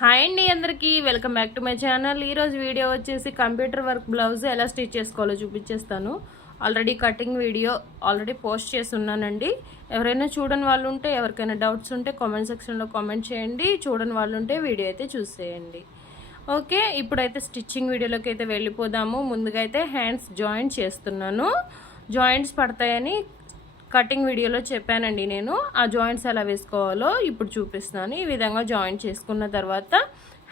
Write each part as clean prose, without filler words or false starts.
Hi అండి అందరికీ welcome back to my channel. ఈరోజు వీడియో వచ్చేసి కంప్యూటర్ వర్క్ బ్లౌజ్ ఎలా స్టిచ్ చేసుకోవాలో చూపించేస్తాను. ఆల్రెడీ కటింగ్ వీడియో పోస్ట్ చేసి ఉన్నానండి. ఎవరైనా చూడని వాళ్ళు ఉంటే, ఎవరికైనా డౌట్స్ ఉంటే కామెంట్ సెక్షన్లో కామెంట్ చేయండి. చూడని వాళ్ళు ఉంటే వీడియో అయితే చూసేయండి. ఓకే, ఇప్పుడైతే స్టిచ్చింగ్ వీడియోలోకి అయితే వెళ్ళిపోదాము. ముందుగా అయితే హ్యాండ్స్ జాయింట్ చేస్తున్నాను. జాయింట్స్ పడతాయని కటింగ్ వీడియోలో చెప్పానండి నేను. ఆ జాయింట్స్ ఎలా వేసుకోవాలో ఇప్పుడు చూపిస్తున్నాను. ఈ విధంగా జాయింట్ చేసుకున్న తర్వాత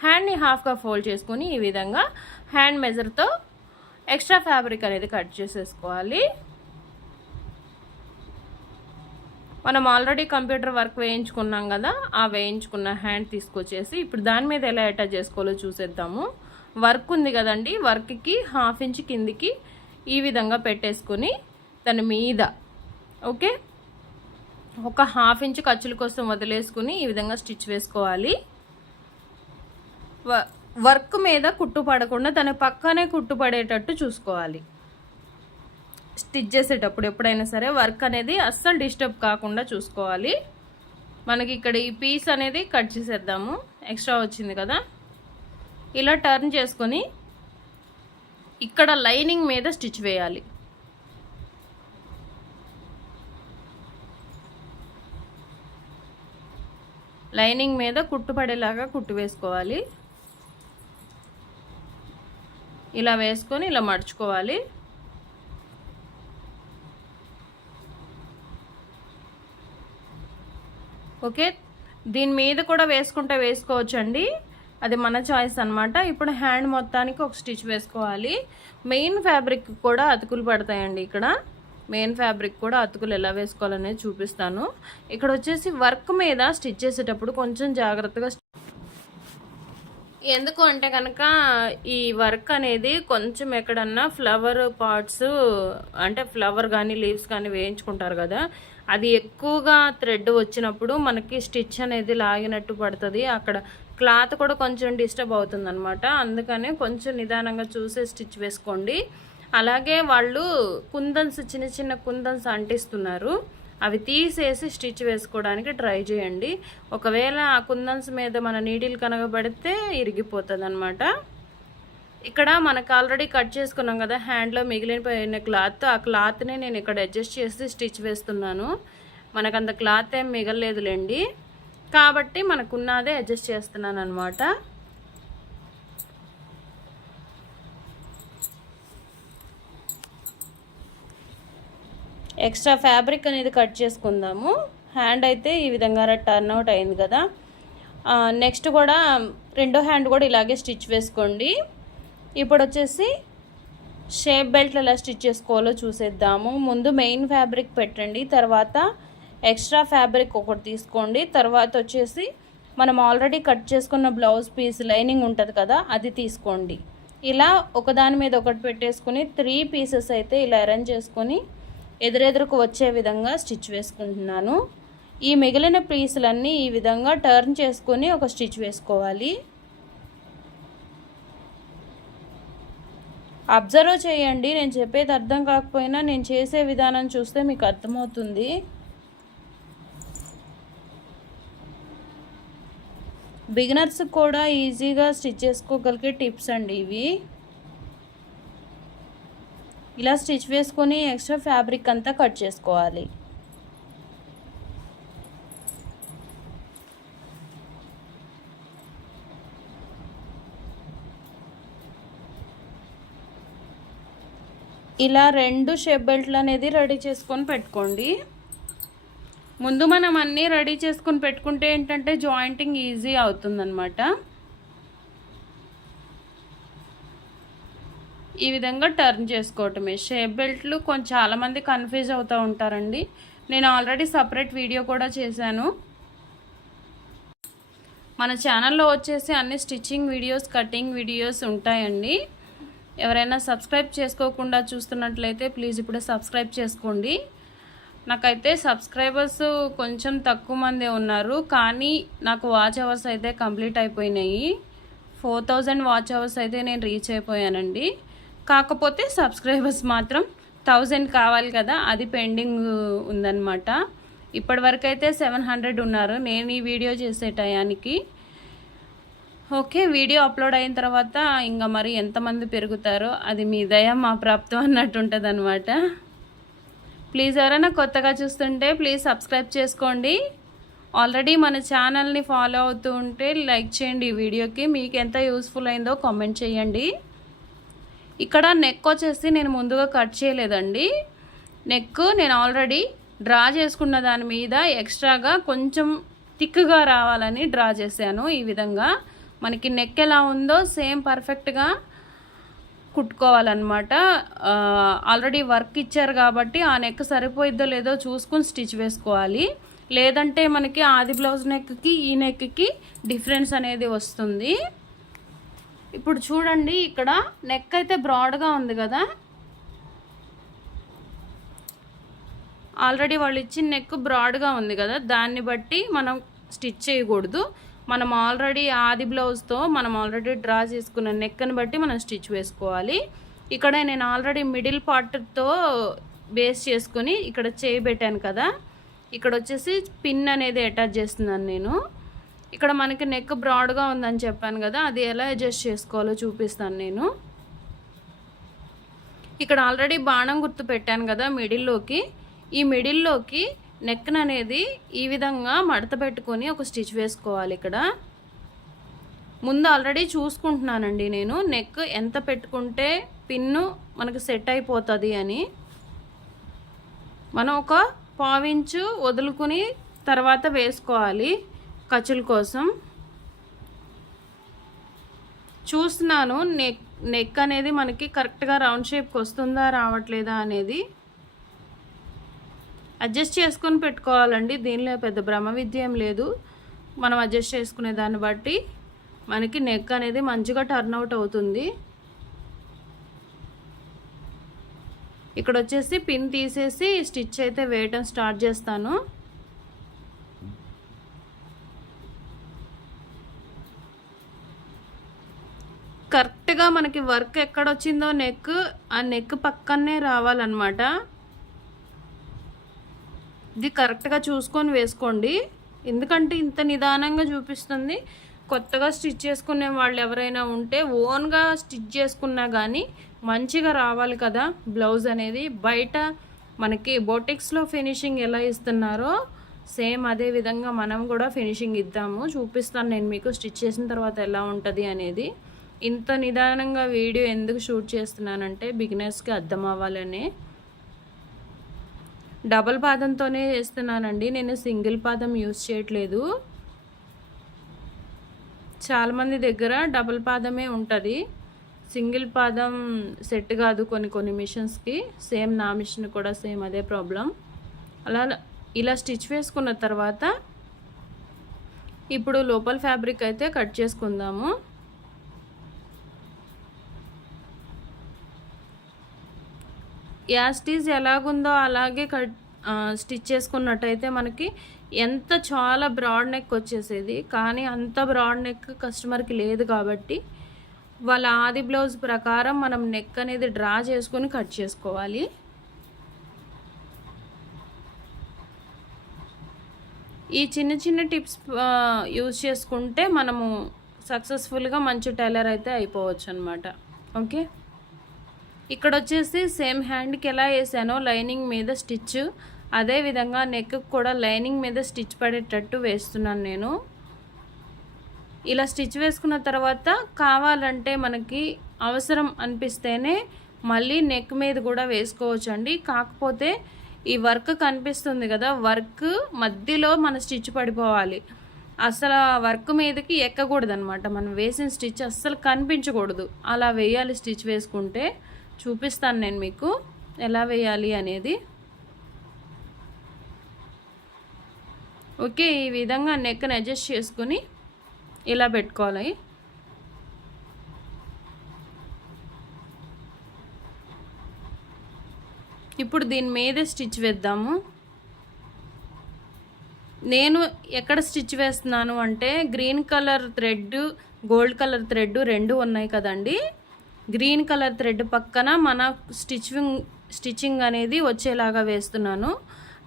హ్యాండ్ని హాఫ్గా ఫోల్డ్ చేసుకుని ఈ విధంగా హ్యాండ్ మెజర్తో ఎక్స్ట్రా ఫ్యాబ్రిక్ అనేది కట్ చేసేసుకోవాలి. మనం ఆల్రెడీ కంప్యూటర్ వర్క్ వేయించుకున్నాం కదా, ఆ వేయించుకున్న హ్యాండ్ తీసుకొచ్చేసి ఇప్పుడు దాని మీద ఎలా అటాచ్ చేసుకోవాలో చూసేద్దాము. వర్క్ ఉంది కదండి, వర్క్కి 1/2 ఇంచ్ కిందికి ఈ విధంగా పెట్టేసుకుని దాని మీద ఓకే ఒక 1/2 ఇంచ్ ఖర్చుల కోసం వదిలేసుకుని ఈ విధంగా స్టిచ్ వేసుకోవాలి. వర్క్ మీద కుట్టు పడకుండా తన పక్కనే కుట్టు పడేటట్టు చూసుకోవాలి. స్టిచ్ చేసేటప్పుడు ఎప్పుడైనా సరే వర్క్ అనేది అస్సలు డిస్టర్బ్ కాకుండా చూసుకోవాలి. మనకి ఇక్కడ ఈ పీస్ అనేది కట్ చేసేద్దాము. ఎక్స్ట్రా వచ్చింది కదా, ఇలా టర్న్ చేసుకొని ఇక్కడ లైనింగ్ మీద స్టిచ్ వేయాలి. లైనింగ్ మీద కుట్టు పడేలాగా కుట్టు వేసుకోవాలి. ఇలా వేసుకొని ఇలా మడుచుకోవాలి. ఓకే, దీని మీద కూడా వేసుకుంటే వేసుకోవచ్చండి, అది మన చాయిస్ అనమాట. ఇప్పుడు హ్యాండ్ మొత్తానికి ఒక స్టిచ్ వేసుకోవాలి. మెయిన్ ఫ్యాబ్రిక్ కూడా అతుకులు పడతాయండి. ఇక్కడ మెయిన్ ఫ్యాబ్రిక్ కూడా అతుకులు ఎలా వేసుకోవాలనేది చూపిస్తాను. ఇక్కడ వచ్చేసి వర్క్ మీద స్టిచ్ చేసేటప్పుడు కొంచెం జాగ్రత్తగా, ఎందుకు అంటే కనుక ఈ వర్క్ అనేది కొంచెం ఎక్కడన్నా ఫ్లవర్ పార్ట్స్ అంటే ఫ్లవర్ కానీ లీవ్స్ కానీ వేయించుకుంటారు కదా, అది ఎక్కువగా థ్రెడ్ వచ్చినప్పుడు మనకి స్టిచ్ అనేది లాగినట్టు పడుతుంది. అక్కడ క్లాత్ కూడా కొంచెం డిస్టర్బ్ అవుతుంది అనమాట. అందుకని కొంచెం నిదానంగా చూసే స్టిచ్ వేసుకోండి. అలాగే వాళ్ళు కుందన్స్, చిన్న చిన్న కుందన్స్ అంటిస్తున్నారు, అవి తీసేసి స్టిచ్ వేసుకోవడానికి ట్రై చేయండి. ఒకవేళ ఆ కుందన్స్ మీద మన నీడిల్ కనగబడితే ఇరిగిపోతుంది అనమాట. ఇక్కడ మనకు ఆల్రెడీ కట్ చేసుకున్నాం కదా హ్యాండ్లో మిగిలిపోయిన క్లాత్, ఆ క్లాత్ని నేను ఇక్కడ అడ్జస్ట్ చేసి స్టిచ్ వేస్తున్నాను. మనకు అంత క్లాత్ ఏం మిగలలేదులేండి, కాబట్టి మనకున్నదే అడ్జస్ట్ చేస్తున్నాను అనమాట. ఎక్స్ట్రా ఫ్యాబ్రిక్ అనేది కట్ చేసుకుందాము. హ్యాండ్ అయితే ఈ విధంగా టర్న్ అవుట్ అయింది కదా. నెక్స్ట్ కూడా రెండో హ్యాండ్ కూడా ఇలాగే స్టిచ్ వేసుకోండి. ఇప్పుడు వచ్చేసి షేప్ బెల్ట్ ఎలా స్టిచ్ చేసుకోవాలో చూసేద్దాము. ముందు మెయిన్ ఫ్యాబ్రిక్ పెట్టండి, తర్వాత ఎక్స్ట్రా ఫ్యాబ్రిక్ ఒకటి తీసుకోండి, తర్వాత వచ్చేసి మనం ఆల్రెడీ కట్ చేసుకున్న బ్లౌజ్ పీస్ లైనింగ్ ఉంటుంది కదా, అది తీసుకోండి. ఇలా ఒకదాని మీద ఒకటి పెట్టేసుకుని 3 పీసెస్ అయితే ఇలా అరేంజ్ చేసుకొని ఎదురెదురుకు వచ్చే విధంగా స్టిచ్ వేసుకుంటున్నాను. ఈ మిగిలిన పీసులన్నీ ఈ విధంగా టర్న్ చేసుకొని ఒక స్టిచ్ వేసుకోవాలి. అబ్జర్వ్ చేయండి, నేను చెప్పేది అర్థం కాకపోయినా నేను చేసే విధానం చూస్తే మీకు అర్థమవుతుంది. బిగినర్స్ కూడా ఈజీగా స్టిచ్ చేసుకోగలిగే టిప్స్ అండి ఇవి. ఇలా స్టిచ్ వేసుకొని ఎక్స్ట్రా ఫ్యాబ్రిక్ అంతా కట్ చేసుకోవాలి. ఇలా 2 షేప్ బెల్ట్లు అనేది రెడీ చేసుకొని పెట్టుకోండి. ముందు మనం అన్నీ రెడీ చేసుకొని పెట్టుకుంటే ఏంటంటే జాయింటింగ్ ఈజీ అవుతుందన్నమాట. ఈ విధంగా టర్న్ చేసుకోవటమే. షేప్ బెల్ట్లు కొంచెం చాలామంది కన్ఫ్యూజ్ అవుతూ ఉంటారండి. నేను ఆల్రెడీ సపరేట్ వీడియో కూడా చేశాను. మన ఛానల్లో వచ్చేసి అన్ని స్టిచ్చింగ్ వీడియోస్, కటింగ్ వీడియోస్ ఉంటాయండి. ఎవరైనా సబ్స్క్రైబ్ చేసుకోకుండా చూస్తున్నట్లయితే ప్లీజ్ ఇప్పుడే సబ్స్క్రైబ్ చేసుకోండి. నాకైతే సబ్స్క్రైబర్స్ కొంచెం తక్కువ మందే ఉన్నారు, కానీ నాకు వాచ్ అవర్స్ అయితే కంప్లీట్ అయిపోయినాయి. 4000 వాచ్ అవర్స్ అయితే నేను రీచ్ అయిపోయానండి. కాకపోతే సబ్స్క్రైబర్స్ మాత్రం 1000 కావాలి కదా, అది పెండింగ్ ఉందన్నమాట. ఇప్పటి వరకు అయితే 700 ఉన్నారు నేను ఈ వీడియో చేసే టయానికి. ఓకే, వీడియో అప్లోడ్ అయిన తర్వాత ఇంకా మరి ఎంతమంది పెరుగుతారో అది మీ దయ మా ప్రాప్తం అన్నట్టు ఉంటుంది అనమాట. ప్లీజ్ ఎవరైనా కొత్తగా చూస్తుంటే ప్లీజ్ సబ్స్క్రైబ్ చేసుకోండి. ఆల్రెడీ మన ఛానల్ని ఫాలో అవుతూ ఉంటే లైక్ చేయండి. ఈ వీడియోకి మీకు ఎంత యూస్ఫుల్ అయిందో కామెంట్ చేయండి. ఇక్కడ నెక్ వచ్చేసి నేను ముందుగా కట్ చేయలేదండి. నెక్ నేను ఆల్రెడీ డ్రా చేసుకున్న దాని మీద ఎక్స్ట్రాగా కొంచెం థిక్గా రావాలని డ్రా చేశాను. ఈ విధంగా మనకి నెక్ ఎలా ఉందో సేమ్ పర్ఫెక్ట్గా కుట్టుకోవాలన్నమాట. ఆల్రెడీ వర్క్ ఇచ్చారు కాబట్టి ఆ నెక్ సరిపోయిద్దో లేదో చూసుకుని స్టిచ్ వేసుకోవాలి. లేదంటే మనకి ఆది బ్లౌజ్ నెక్కి ఈ నెక్కి డిఫరెన్స్ అనేది వస్తుంది. ఇప్పుడు చూడండి, ఇక్కడ నెక్ అయితే బ్రాడ్గా ఉంది కదా. ఆల్రెడీ వాళ్ళు ఇచ్చిన నెక్ బ్రాడ్గా ఉంది కదా, దాన్ని బట్టి మనం స్టిచ్ చేయకూడదు. మనం ఆల్రెడీ ఆది బ్లౌజ్తో మనం ఆల్రెడీ డ్రా చేసుకున్న నెక్ని బట్టి మనం స్టిచ్ వేసుకోవాలి. ఇక్కడ నేను ఆల్రెడీ మిడిల్ పార్ట్తో బేస్ చేసుకొని ఇక్కడ చేయబెట్టాను కదా, ఇక్కడ వచ్చేసి పిన్ అనేది అటాచ్ చేస్తున్నాను నేను. ఇక్కడ మనకి నెక్ బ్రాడ్గా ఉందని చెప్పాను కదా, అది ఎలా అడ్జస్ట్ చేసుకోవాలో చూపిస్తాను నేను. ఇక్కడ ఆల్రెడీ బాణం గుర్తు పెట్టాను కదా మిడిల్లోకి. ఈ మిడిల్లోకి నెక్ అనేది ఈ విధంగా మడత పెట్టుకొని ఒక స్టిచ్ వేసుకోవాలి. ఇక్కడ ముందు ఆల్రెడీ చూసుకుంటున్నానండి నేను నెక్ ఎంత పెట్టుకుంటే పిన్ను మనకు సెట్ అయిపోతుంది అని. మనం ఒక పావించు వదులుకుని తర్వాత వేసుకోవాలి ఖర్చుల కోసం. చూస్తున్నాను నెక్ అనేది మనకి కరెక్ట్గా రౌండ్ షేప్కి వస్తుందా రావట్లేదా అనేది అడ్జస్ట్ చేసుకొని పెట్టుకోవాలండి. దీనిలో పెద్ద బ్రహ్మ విద్య ఏం లేదు. మనం అడ్జస్ట్ చేసుకునే దాన్ని బట్టి మనకి నెక్ అనేది మంచిగా టర్న్ అవుట్ అవుతుంది. ఇక్కడ వచ్చేసి పిన్ తీసేసి స్టిచ్ అయితే వేయటం స్టార్ట్ చేస్తాను. కరెక్ట్గా మనకి వర్క్ ఎక్కడొచ్చిందో నెక్ ఆ నెక్ పక్కనే రావాలన్నమాట. ఇది కరెక్ట్గా చూసుకొని వేసుకోండి. ఎందుకంటే ఇంత నిదానంగా చూపిస్తుంది. కొత్తగా స్టిచ్ చేసుకునే వాళ్ళు ఎవరైనా ఉంటే ఓన్గా స్టిచ్ చేసుకున్నా కానీ మంచిగా రావాలి కదా బ్లౌజ్ అనేది. బయట మనకి బొటిక్స్లో ఫినిషింగ్ ఎలా ఇస్తున్నారో సేమ్ అదే విధంగా మనం కూడా ఫినిషింగ్ ఇద్దాము. చూపిస్తాను నేను మీకు స్టిచ్ చేసిన తర్వాత ఎలా ఉంటుంది అనేది. ఇంత నిదానంగా వీడియో ఎందుకు షూట్ చేస్తున్నానంటే బిగినర్స్కి అర్థం అవ్వాలని. డబల్ పాదంతోనే చేస్తున్నానండి, నేను సింగిల్ పాదం యూజ్ చేయట్లేదు. చాలామంది దగ్గర డబల్ పాదమే ఉంటుంది, సింగిల్ పాదం సెట్ కాదు కొన్ని మిషన్స్కి. సేమ్ నా మిషన్ కూడా సేమ్ అదే ప్రాబ్లం. ఇలా స్టిచ్ వేసుకున్న తర్వాత ఇప్పుడు లోపల ఫ్యాబ్రిక్ అయితే కట్ చేసుకుందాము. యాస్టీజ్ ఎలాగుందో అలాగే స్టిచ్ చేసుకున్నట్టయితే మనకి ఎంత చాలా బ్రాడ్ నెక్ వచ్చేసేది. కానీ అంత బ్రాడ్ నెక్ కస్టమర్కి లేదు కాబట్టి వాళ్ళ ఆది బ్లౌజ్ ప్రకారం మనం నెక్ అనేది డ్రా చేసుకొని కట్ చేసుకోవాలి. ఈ చిన్న టిప్స్ యూజ్ చేసుకుంటే మనము సక్సెస్ఫుల్గా మంచి టైలర్ అయితే అయిపోవచ్చు అనమాట. ఓకే, ఇక్కడ వచ్చేసి సేమ్ హ్యాండ్కి ఎలా వేసానో లైనింగ్ మీద స్టిచ్, అదేవిధంగా నెక్ కూడా లైనింగ్ మీద స్టిచ్ పడేటట్టు వేస్తున్నాను నేను. ఇలా స్టిచ్ వేసుకున్న తర్వాత కావాలంటే మనకి అవసరం అనిపిస్తేనే మళ్ళీ నెక్ మీద కూడా వేసుకోవచ్చు అండి. కాకపోతే ఈ వర్క్ కనిపిస్తుంది కదా, వర్క్ మధ్యలో మన స్టిచ్ పడిపోవాలి. అసలు వర్క్ మీదకి ఎక్కకూడదు అనమాట. మనం వేసిన స్టిచ్ అస్సలు కనిపించకూడదు. అలా వేయాలి స్టిచ్ వేసుకుంటే. చూపిస్తాను నేను మీకు ఎలా వేయాలి అనేది. ఓకే, ఈ విధంగా నెక్ని అడ్జస్ట్ చేసుకుని ఇలా పెట్టుకోవాలి. ఇప్పుడు దీని మీద స్టిచ్ వేద్దాము. నేను ఎక్కడ స్టిచ్ వేస్తున్నాను అంటే green colour thread, gold colour thread రెండు ఉన్నాయి కదండి. గ్రీన్ కలర్ థ్రెడ్ పక్కన మన స్టిచ్చింగ్ అనేది వచ్చేలాగా వేస్తున్నాను.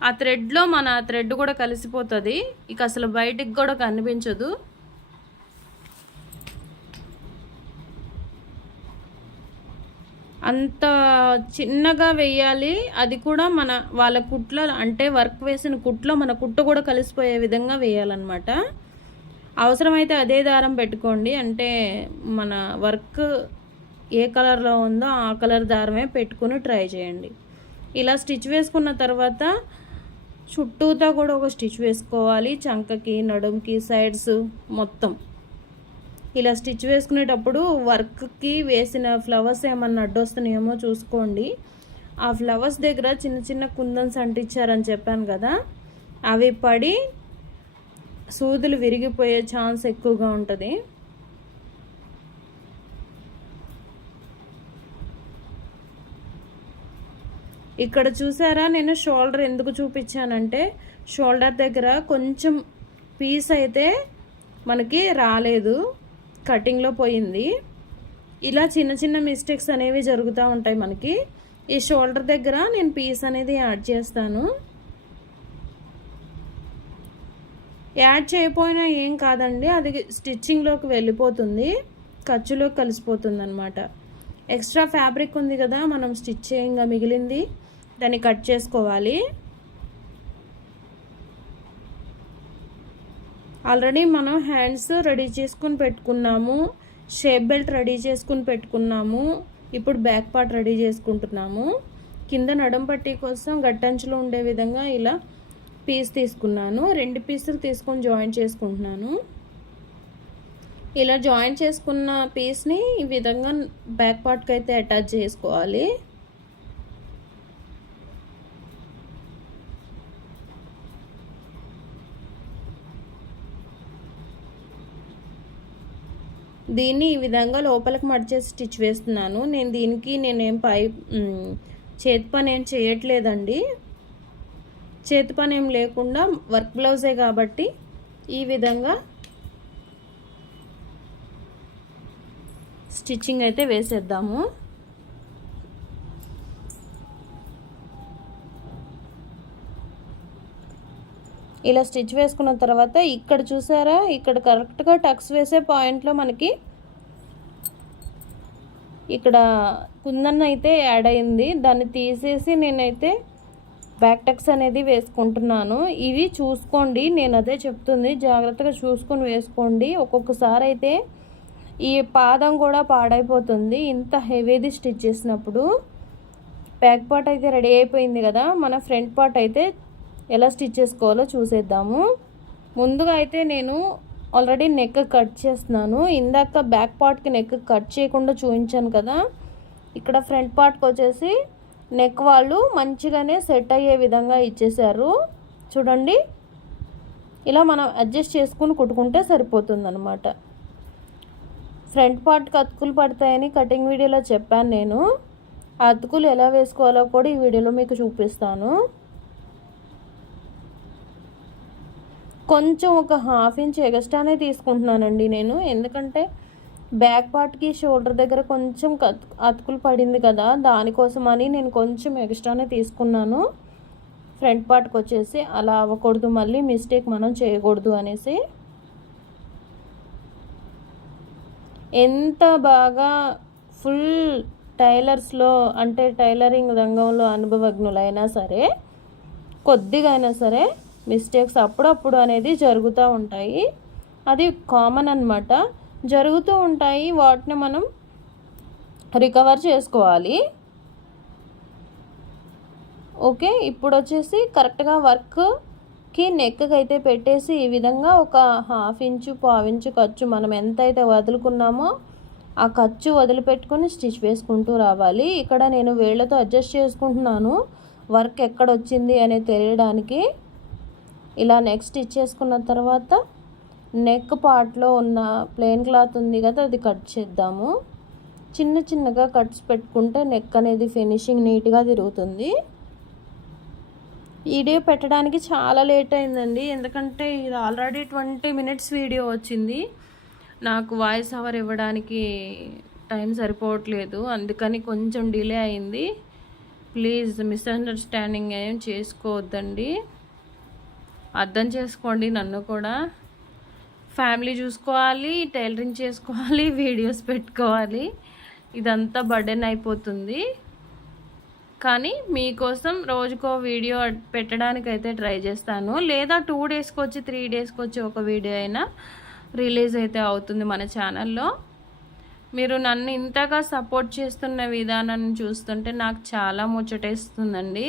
ఆ థ్రెడ్లో మన థ్రెడ్ కూడా కలిసిపోతుంది, ఇక అసలు బయటికి కూడా కనిపించదు. అంత చిన్నగా వేయాలి, అది కూడా వాళ్ళ కుట్లో అంటే వర్క్ వేసిన కుట్లో మన కుట్టు కూడా కలిసిపోయే విధంగా వేయాలన్నమాట. అవసరమైతే అదే దారం పెట్టుకోండి, అంటే మన వర్క్ ఏ కలర్లో ఉందో ఆ కలర్ దారమే పెట్టుకుని ట్రై చేయండి. ఇలా స్టిచ్ వేసుకున్న తర్వాత చుట్టూతా కూడా ఒక స్టిచ్ వేసుకోవాలి, చంకకి, నడుంకి, సైడ్స్ మొత్తం. ఇలా స్టిచ్ వేసుకునేటప్పుడు వర్క్కి వేసిన ఫ్లవర్స్ ఏమన్నా అడ్డొస్తున్నాయేమో చూసుకోండి. ఆ ఫ్లవర్స్ దగ్గర చిన్న చిన్న కుందన్స్ అంటించారని చెప్పాను కదా, అవి పడి సూదులు విరిగిపోయే ఛాన్స్ ఎక్కువగా ఉంటుంది. ఇక్కడ చూసారా, నేను షోల్డర్ ఎందుకు చూపించానంటే షోల్డర్ దగ్గర కొంచెం పీస్ అయితే మనకి రాలేదు, కటింగ్లో పోయింది. ఇలా చిన్న చిన్న మిస్టేక్స్ అనేవి జరుగుతూ ఉంటాయి మనకి. ఈ షోల్డర్ దగ్గర నేను పీస్ అనేది యాడ్ చేస్తాను. యాడ్ చేయకపోయినా ఏం కాదండి, అది స్టిచ్చింగ్లోకి వెళ్ళిపోతుంది, ఖర్చులోకి కలిసిపోతుంది అనమాట. ఎక్స్ట్రా ఫ్యాబ్రిక్ ఉంది కదా మనం స్టిచ్ చేయంగా మిగిలింది, దాన్ని కట్ చేసుకోవాలి. ఆల్రెడీ మనం హ్యాండ్స్ రెడీ చేసుకుని పెట్టుకున్నాము, షేప్ బెల్ట్ రెడీ చేసుకుని పెట్టుకున్నాము. ఇప్పుడు బ్యాక్ పార్ట్ రెడీ చేసుకుంటున్నాము. కింద నడుం పట్టీ కోసం గట్టంచులో ఉండే విధంగా ఇలా పీస్ తీసుకున్నాను, 2 పీసులు తీసుకొని జాయిన్ చేసుకుంటున్నాను. ఇలా జాయిన్ చేసుకున్న పీస్ని ఈ విధంగా బ్యాక్ పార్ట్కి అయితే అటాచ్ చేసుకోవాలి. దీన్ని ఈ విధంగా లోపలికి మడిచేసి స్టిచ్ వేస్తున్నాను. నేనేం చేతి పని ఏం చేయట్లేదండి. చేతి పని ఏం లేకుండా వర్క్ బ్లౌజే కాబట్టి ఈ విధంగా స్టిచ్చింగ్ అయితే వేసేద్దాము. ఇలా స్టిచ్ వేసుకున్న తర్వాత ఇక్కడ చూసారా, ఇక్కడ కరెక్ట్గా టక్స్ వేసే పాయింట్లో మనకి ఇక్కడ కుందన్ అయితే యాడ్ అయింది. దాన్ని తీసేసి నేనైతే బ్యాక్ టక్స్ అనేది వేసుకుంటున్నాను. ఇవి చూసుకోండి, నేను అదే చెప్తుంది, జాగ్రత్తగా చూసుకొని వేసుకోండి. ఒక్కొక్కసారి అయితే ఈ పాదం కూడా పాడైపోతుంది ఇంత హెవీది స్టిచ్ చేసినప్పుడు. బ్యాక్ పార్ట్ అయితే రెడీ అయిపోయింది కదా, మన ఫ్రంట్ పార్ట్ అయితే ఎలా స్టిచ్ చేసుకోవాలో చూసేద్దాము. ముందుగా అయితే నేను ఆల్రెడీ నెక్ కట్ చేస్తున్నాను. ఇందాక బ్యాక్ పార్ట్కి నెక్ కట్ చేయకుండా చూపించాను కదా, ఇక్కడ ఫ్రంట్ పార్ట్కి వచ్చేసి నెక్ వాళ్ళు మంచిగానే సెట్ అయ్యే విధంగా ఇచ్చేసారు. చూడండి, ఇలా మనం అడ్జస్ట్ చేసుకుని కుట్టుకుంటే సరిపోతుందన్నమాట. ఫ్రంట్ పార్ట్కి అతుకులు పడతాయని కటింగ్ వీడియోలో చెప్పాను నేను. ఆ అతుకులు ఎలా వేసుకోవాలో కూడా ఈ వీడియోలో మీకు చూపిస్తాను. కొంచెం ఒక 1/2 ఇంచ్ ఎక్స్ట్రానే తీసుకుంటున్నానండి నేను, ఎందుకంటే బ్యాక్ పార్ట్కి షోల్డర్ దగ్గర కొంచెం అతుకులు పడింది కదా, దానికోసమని నేను కొంచెం ఎక్స్ట్రానే తీసుకున్నాను. ఫ్రంట్ పార్ట్కి వచ్చేసి అలా అవ్వకూడదు, మళ్ళీ మిస్టేక్ మనం చేయకూడదు అనేసి. ఎంత బాగా ఫుల్ టైలర్స్లో అంటే టైలరింగ్ రంగంలో అనుభవజ్ఞులైనా సరే, కొద్దిగా అయినా సరే మిస్టేక్స్ అప్పుడప్పుడు అనేది జరుగుతూ ఉంటాయి. అది కామన్ అన్నమాట, జరుగుతూ ఉంటాయి. వాటిని మనం రికవర్ చేసుకోవాలి. ఓకే, ఇప్పుడు వచ్చేసి కరెక్ట్గా వర్క్కి నెక్కి అయితే పెట్టేసి ఈ విధంగా ఒక 1/2 ఇంచు 1/4 ఇంచు ఖర్చు మనం ఎంతైతే వదులుకున్నామో ఆ ఖర్చు వదిలిపెట్టుకొని స్టిచ్ వేసుకుంటూ రావాలి. ఇక్కడ నేను వేళ్ళతో అడ్జస్ట్ చేసుకుంటున్నాను వర్క్ ఎక్కడ వచ్చింది అనేది తెలియడానికి. ఇలా నెక్ స్టిచ్ చేసుకున్న తర్వాత నెక్ పార్ట్లో ఉన్న ప్లెయిన్ క్లాత్ ఉంది కదా, అది కట్ చేద్దాము. చిన్న చిన్నగా కట్స్ పెట్టుకుంటే నెక్ అనేది ఫినిషింగ్ నీట్గా తిరుగుతుంది. వీడియో పెట్టడానికి చాలా లేట్ అయిందండి, ఎందుకంటే ఇది ఆల్రెడీ 20 మినిట్స్ వీడియో వచ్చింది. నాకు వాయిస్ ఓవర్ ఇవ్వడానికి టైం సరిపోవట్లేదు, అందుకని కొంచెం డిలే అయింది. ప్లీజ్ మిస్అండర్స్టాండింగ్ ఏం చేసుకోవద్దండి, అర్థం చేసుకోండి. నన్ను కూడా ఫ్యామిలీ చూసుకోవాలి, టైలరింగ్ చేసుకోవాలి, వీడియోస్ పెట్టుకోవాలి. ఇదంతా బర్డెన్ అయిపోతుంది. కానీ మీకోసం రోజుకో వీడియో పెట్టడానికైతే ట్రై చేస్తాను, లేదా 2 డేస్కి వచ్చి 3 డేస్కి వచ్చి ఒక వీడియో అయినా రిలీజ్ అయితే అవుతుంది మన ఛానల్లో. మీరు నన్ను ఇంతగా సపోర్ట్ చేస్తున్న విధానాన్ని చూస్తుంటే నాకు చాలా ముచ్చటేస్తుందండి.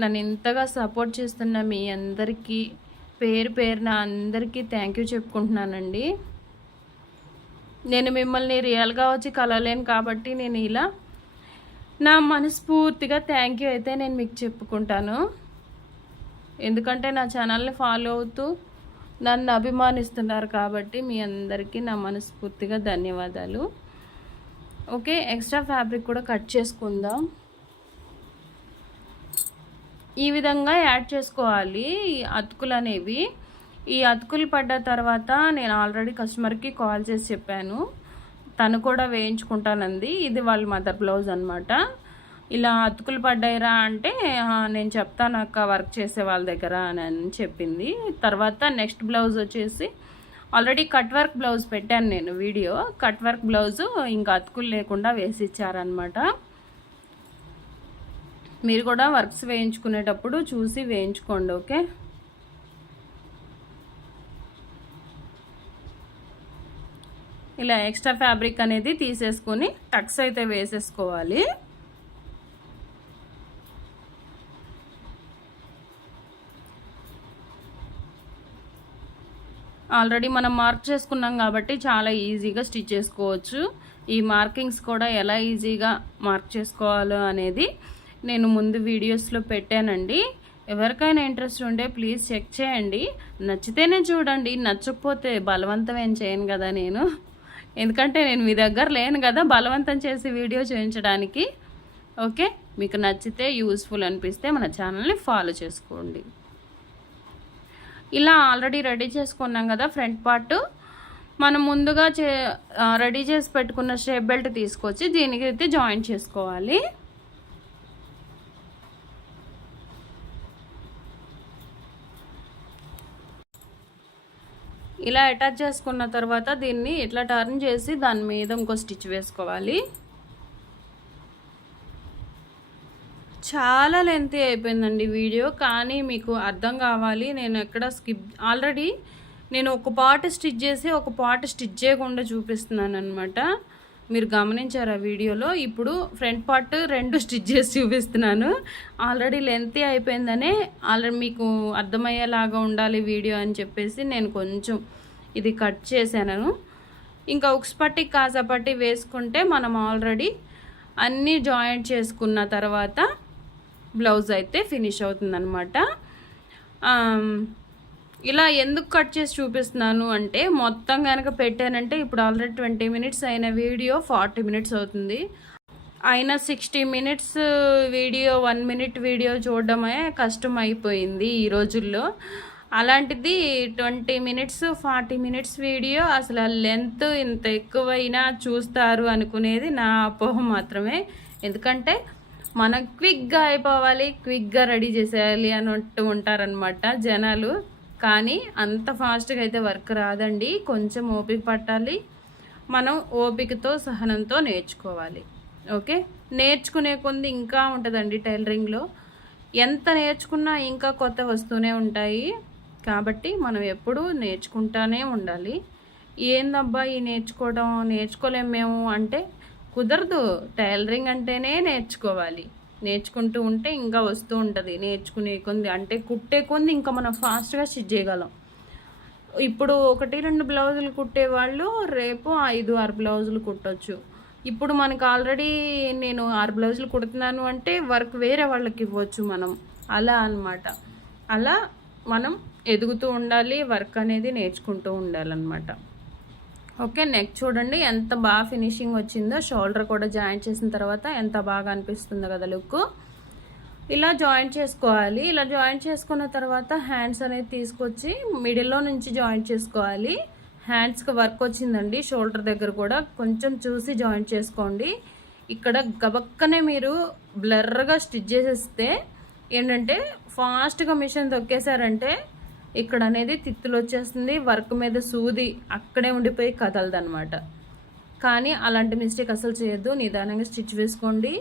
నన్ను ఇంతగా సపోర్ట్ చేస్తున్న మీ అందరికీ పేరు పేరున అందరికీ థ్యాంక్ యూ చెప్పుకుంటున్నానండి. నేను మిమ్మల్ని రియల్గా వచ్చి కలవలేను కాబట్టి నేను ఇలా నా మనస్ఫూర్తిగా థ్యాంక్ యూ అయితే నేను మీకు చెప్పుకుంటాను. ఎందుకంటే నా ఛానల్ని ఫాలో అవుతూ నన్ను అభిమానిస్తున్నారు కాబట్టి మీ అందరికీ నా మనస్ఫూర్తిగా ధన్యవాదాలు. ఓకే, ఎక్స్ట్రా ఫ్యాబ్రిక్ కూడా కట్ చేసుకుందాం. ఈ విధంగా యాడ్ చేసుకోవాలి అతుకులు అనేవి. ఈ అతుకులు పడ్డ తర్వాత నేను ఆల్రెడీ కస్టమర్కి కాల్ చేసి చెప్పాను, తను కూడా వేయించుకుంటానంది. ఇది వాళ్ళ మదర్ బ్లౌజ్ అనమాట. ఇలా అతుకులు పడ్డాయిరా అంటే నేను చెప్తాను అక్క వర్క్ చేసే వాళ్ళ దగ్గర అని చెప్పింది. తర్వాత నెక్స్ట్ బ్లౌజ్ వచ్చేసి ఆల్రెడీ కట్ వర్క్ బ్లౌజ్ పెట్టాను నేను వీడియో. కట్ వర్క్ బ్లౌజు ఇంకా అతుకులు లేకుండా వేసి ఇచ్చారనమాట. మీరు కూడా వర్క్స్ వేయించుకునేటప్పుడు చూసి వేయించుకోండి. ఓకే, ఇలా ఎక్స్ట్రా ఫ్యాబ్రిక్ అనేది తీసేసుకొని టక్స్ అయితే వేసేసుకోవాలి. ఆల్రెడీ మనం మార్క్ చేసుకున్నాం కాబట్టి చాలా ఈజీగా స్టిచ్ చేసుకోవచ్చు. ఈ మార్కింగ్స్ కూడా ఎలా ఈజీగా మార్క్ చేసుకోవాలో అనేది నేను ముందు వీడియోస్లో పెట్టానండి. ఎవరికైనా ఇంట్రెస్ట్ ఉంటే ప్లీజ్ చెక్ చేయండి. నచ్చితేనే చూడండి, నచ్చకపోతే బలవంతం ఏం చేయను కదా నేను. ఎందుకంటే నేను మీ దగ్గర లేను కదా బలవంతం చేసి వీడియో చేయించడానికి. ఓకే, మీకు నచ్చితే యూస్ఫుల్ అనిపిస్తే మన ఛానల్ని ఫాలో చేసుకోండి. ఇలా ఆల్రెడీ రెడీ చేసుకున్నాం కదా ఫ్రంట్ పార్ట్. మనం ముందుగా రెడీ చేసి పెట్టుకున్న షేప్ బెల్ట్ తీసుకొచ్చి దీనికి అయితే జాయింట్ చేసుకోవాలి. ఇలా అటాచ్ చేసుకున్న తర్వాత దీన్ని ఇట్లా టర్న్ చేసి దాని మీద ఇంకో స్టిచ్ వేసుకోవాలి. చాలా లెంతీ అయిపోయిందండి వీడియో, కానీ మీకు అర్థం కావాలి. నేను ఎక్కడ ఆల్రెడీ నేను ఒక పార్ట్ స్టిచ్ చేసి ఒక పార్ట్ స్టిచ్ చేయకుండా చూపిస్తున్నాను అనమాట. మీరు గమనించారు ఆ వీడియోలో. ఇప్పుడు ఫ్రంట్ పార్ట్ 2 స్టిచ్ చేసి చూపిస్తున్నాను. ఆల్రెడీ లెంతీ అయిపోయిందనే ఆల్రెడీ మీకు అర్థమయ్యేలాగా ఉండాలి వీడియో అని చెప్పేసి నేను కొంచెం ఇది కట్ చేశాను. ఇంకా ఉక్స్ పట్టి కాజా పట్టి వేసుకుంటే మనం ఆల్రెడీ అన్నీ జాయింట్ చేసుకున్న తర్వాత బ్లౌజ్ అయితే ఫినిష్ అవుతుందన్నమాట. ఇలా ఎందుకు కట్ చేసి చూపిస్తున్నాను అంటే మొత్తం కనుక పెట్టానంటే ఇప్పుడు ఆల్రెడీ 20 మినిట్స్ అయిన వీడియో 40 మినిట్స్ అవుతుంది. అయినా 60 మినిట్స్ వీడియో 1 మినిట్ వీడియో చూడడమే కష్టం అయిపోయింది ఈ రోజుల్లో. అలాంటిది 20 మినిట్స్ 40 మినిట్స్ వీడియో అసలు లెంత్ ఇంత ఎక్కువైనా చూస్తారు అనుకునేది నా అపోహ మాత్రమే. ఎందుకంటే మనం క్విక్గా అయిపోవాలి, క్విక్గా రెడీ చేసేయాలి అన్నట్టు ఉంటారనమాట జనాలు. కానీ అంత ఫాస్ట్గా అయితే వర్క్ రాదండి. కొంచెం ఓపిక పట్టాలి. మనం ఓపికతో సహనంతో నేర్చుకోవాలి. ఓకే, నేర్చుకునే కొంది ఇంకా ఉంటుందండి టైలరింగ్లో. ఎంత నేర్చుకున్నా ఇంకా కొత్త వస్తూనే ఉంటాయి. కాబట్టి మనం ఎప్పుడూ నేర్చుకుంటానే ఉండాలి. ఏందబ్బా ఈ నేర్చుకోలేము మేము అంటే కుదరదు. టైలరింగ్ అంటేనే నేర్చుకోవాలి. నేర్చుకుంటూ ఉంటే ఇంకా వస్తూ ఉంటుంది. నేర్చుకునే కొంది అంటే కుట్టే కొంది ఇంకా మనం ఫాస్ట్గా స్టిచ్ చేయగలం. ఇప్పుడు 1-2 బ్లౌజులు కుట్టేవాళ్ళు రేపు 5-6 బ్లౌజులు కుట్టచ్చు. ఇప్పుడు మనకు ఆల్రెడీ నేను 6 బ్లౌజులు కుడుతున్నాను అంటే వర్క్ వేరే వాళ్ళకి ఇవ్వచ్చు మనం. అలా అన్నమాట. అలా మనం ఎదుగుతూ ఉండాలి, వర్క్ అనేది నేర్చుకుంటూ ఉండాలన్నమాట. ఓకే, నెక్ చూడండి ఎంత బాగా ఫినిషింగ్ వచ్చిందో. షోల్డర్ కూడా జాయింట్ చేసిన తర్వాత ఎంత బాగా అనిపిస్తుందో కదా లుక్. ఇలా జాయింట్ చేసుకోవాలి. ఇలా జాయింట్ చేసుకున్న తర్వాత హ్యాండ్స్ అనేది తీసుకొచ్చి మిడిల్లో నుంచి జాయింట్ చేసుకోవాలి. హ్యాండ్స్కి వర్క్ వచ్చిందండి. షోల్డర్ దగ్గర కూడా కొంచెం చూసి జాయింట్ చేసుకోండి. ఇక్కడ గబక్కనే మీరు బ్లర్గా స్టిచ్ చేసేస్తే ఏంటంటే ఫాస్ట్గా మిషన్ తొక్కేశారంటే ఇక్కడ అనేది తిత్తులు వచ్చేస్తుంది. వర్క్ మీద సూది అక్కడే ఉండిపోయి కదలదనమాట. కానీ అలాంటి మిస్టేక్ అసలు చేయొద్దు. నిదానంగా స్టిచ్ వేసుకోండి,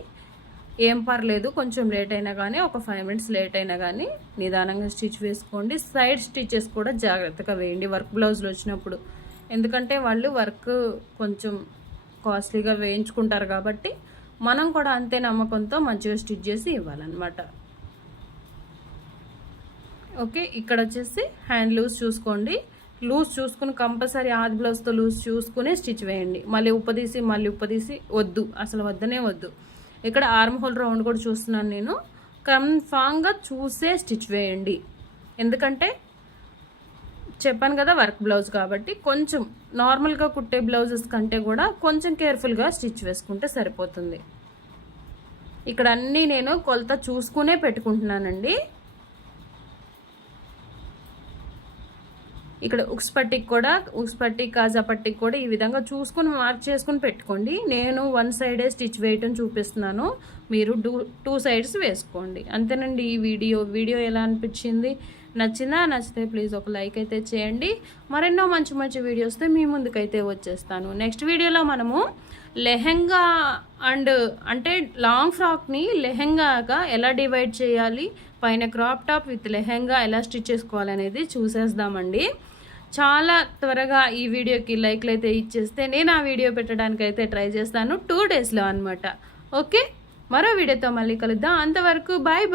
ఏం పర్లేదు. కొంచెం లేట్ అయినా కానీ, ఒక 5 మినిట్స్ లేట్ అయినా కానీ నిదానంగా స్టిచ్ వేసుకోండి. సైడ్ స్టిచెస్ కూడా జాగ్రత్తగా వేయండి వర్క్ బ్లౌజులు వచ్చినప్పుడు. ఎందుకంటే వాళ్ళు వర్క్ కొంచెం కాస్ట్లీగా వేయించుకుంటారు కాబట్టి మనం కూడా అంతే నమ్మకంతో మంచిగా స్టిచ్ చేసి ఇవ్వాలన్నమాట. ఓకే, ఇక్కడ వచ్చేసి హ్యాండ్ లూజ్ చూసుకోండి. లూజ్ చూసుకుని కంపల్సరీ ఆది బ్లౌజ్తో లూజ్ చూసుకునే స్టిచ్ వేయండి. మళ్ళీ ఉప్పదీసి వద్దు, అసలు వద్దనే వద్దు. ఇక్కడ ఆర్మ్ హోల్ రౌండ్ కూడా చూస్తున్నాను నేను. కన్ఫామ్గా చూసే స్టిచ్ వేయండి. ఎందుకంటే చెప్పాను కదా వర్క్ బ్లౌజ్ కాబట్టి కొంచెం నార్మల్గా కుట్టే బ్లౌజెస్ కంటే కూడా కొంచెం కేర్ఫుల్గా స్టిచ్ వేసుకుంటే సరిపోతుంది. ఇక్కడ అన్నీ నేను కొలత చూసుకునే పెట్టుకుంటున్నానండి. ఇక్కడ ఉక్స్ పట్టి కాజా పట్టికి కూడా ఈ విధంగా చూసుకుని మార్క్ చేసుకుని పెట్టుకోండి. నేను 1 సైడే స్టిచ్ వేయటం చూపిస్తున్నాను, మీరు 2 సైడ్స్ వేసుకోండి. అంతేనండి. ఈ వీడియో ఎలా అనిపించింది? నచ్చితే ప్లీజ్ ఒక లైక్ అయితే చేయండి. మరెన్నో మంచి వీడియోస్తో మీ ముందుకైతే వచ్చేస్తాను. నెక్స్ట్ వీడియోలో మనము లెహెంగా అంటే లాంగ్ ఫ్రాక్ని లెహెంగాగా ఎలా డివైడ్ చేయాలి, పైన క్రాప్ టాప్ విత్ లెహెంగా ఎలా స్టిచ్ చేసుకోవాలనేది చూసేద్దామండి. చాలా త్వరగా ఈ వీడియోకి లైక్లు అయితే ఇచ్చేస్తే నేను ఆ వీడియో పెట్టడానికి అయితే ట్రై చేస్తాను 2 డేస్లో అనమాట. ఓకే, మరో వీడియోతో మళ్ళీ కలుద్దాం. అంతవరకు బాయ్.